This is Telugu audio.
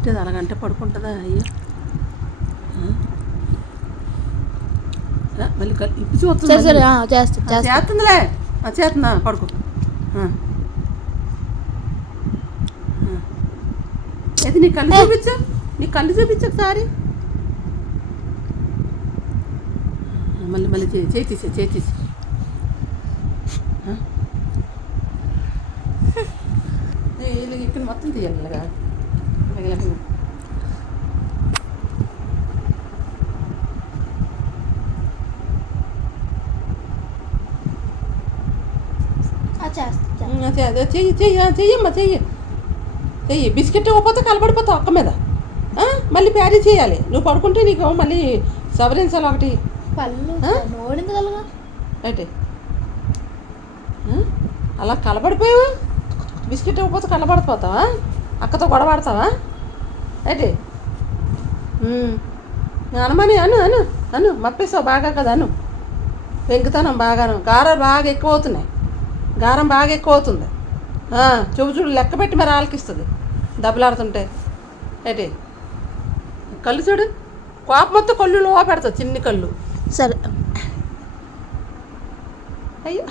ఏంటి అలాగంటే పడుకుంటుందా? అయ్యో మళ్ళీ ఇప్పి చూస్తుంది. చేస్తుందిలే, చేస్తుందా? పడుకో. అయితే నీ కళ్ళు చూపించు, ఒకసారి. మళ్ళీ మళ్ళీ చేయి తీసి ఇక్కడ మొత్తం తీయాలి ఇలాగా. చెయ్యి బిస్కెట్ ఇవ్వకపోతే కలబడిపోతావు అక్క మీద. మళ్ళీ ప్యారీ చేయాలి. నువ్వు పడుకుంటే నీకు మళ్ళీ సవరించాలి ఒకటి. అయితే అలా కలబడిపోయావు. బిస్కెట్ ఇవ్వకపోతే కలబడిపోతావా? అక్కతో గొడవడతావా? అయితే అనమని అను మప్పేసావు బాగా కదా. పెంకుతానం బాగాను. గారం బాగా ఎక్కువ అవుతున్నాయి. గారం బాగా ఎక్కువ అవుతుంది. చూడు లెక్క పెట్టి మరి ఆలకిస్తుంది దెబ్బలాడుతుంటే. ఏంటి కళ్ళు చూడు, కోపం మొత్తం కళ్ళు లో పెడతావు, చిన్ని కళ్ళు. సరే అయ్యో